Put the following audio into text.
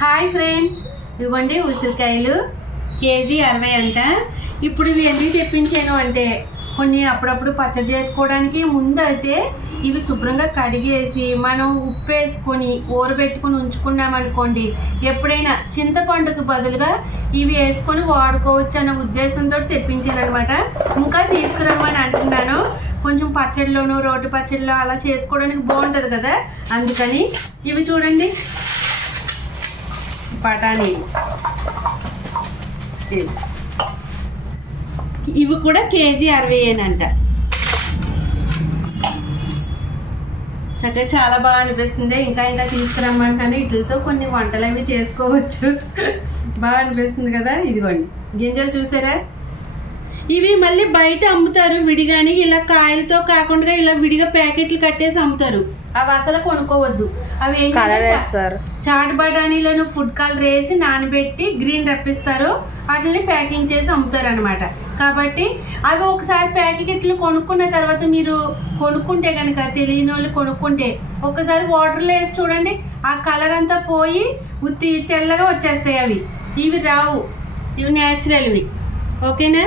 Hi friends, ఇవ్వండి ఉసిరికాయలు KG 60 అంట. ఇప్పుడు ఇవి ఎందుకు తెప్పించాను అంటే కొన్ని అప్పుడప్పుడు పచ్చడి చేసుకోవడానికి ముందు అయితే ఇవి శుభ్రంగా కడిగేసి మనం ఉప్పు వేసుకొని ఊరబెట్టుకొని ఉంచుకున్నామనుకోండి, ఎప్పుడైనా చింతపండుకు బదులుగా ఇవి వేసుకొని వాడుకోవచ్చు అన్న ఉద్దేశంతో తెప్పించాను అనమాట. ఇంకా తీసుకురమ్మని అంటున్నాను. కొంచెం పచ్చడిలోను రోటి పచ్చడిలో అలా చేసుకోవడానికి బాగుంటుంది కదా, అందుకని. ఇవి చూడండి, బఠానీ, ఇవి కూడా కేజీ 60 అంట. చక్కగా చాలా బాగా అనిపిస్తుంది. ఇంకా తీసుకురమ్మంటాను. వీటితో కొన్ని వంటలు అవి చేసుకోవచ్చు. బాగా అనిపిస్తుంది కదా. ఇదిగోండి గింజలు చూసారా, ఇవి మళ్ళీ బయట అమ్ముతారు విడిగాని. ఇలా కాయలతో కాకుండా ఇలా విడిగా ప్యాకెట్లు కట్టేసి అమ్ముతారు. అవి అసలు కొనుక్కోవద్దు. అవి ఏంటంటే చాట్ బఠానీలను ఫుడ్ కలర్ వేసి నానబెట్టి గ్రీన్ రప్పిస్తారు, వాటిని ప్యాకింగ్ చేసి అమ్ముతారు అనమాట. కాబట్టి అవి ఒకసారి ప్యాకెట్లు కొనుక్కున్న తర్వాత మీరు కొనుక్కుంటే కనుక, తెలియని వాళ్ళు కొనుక్కుంటే ఒకసారి వాటర్లో వేసి చూడండి, ఆ కలర్ అంతా పోయి తెల్లగా వచ్చేస్తాయి. ఇవి రావు, ఇవి న్యాచురల్వి. ఓకేనా?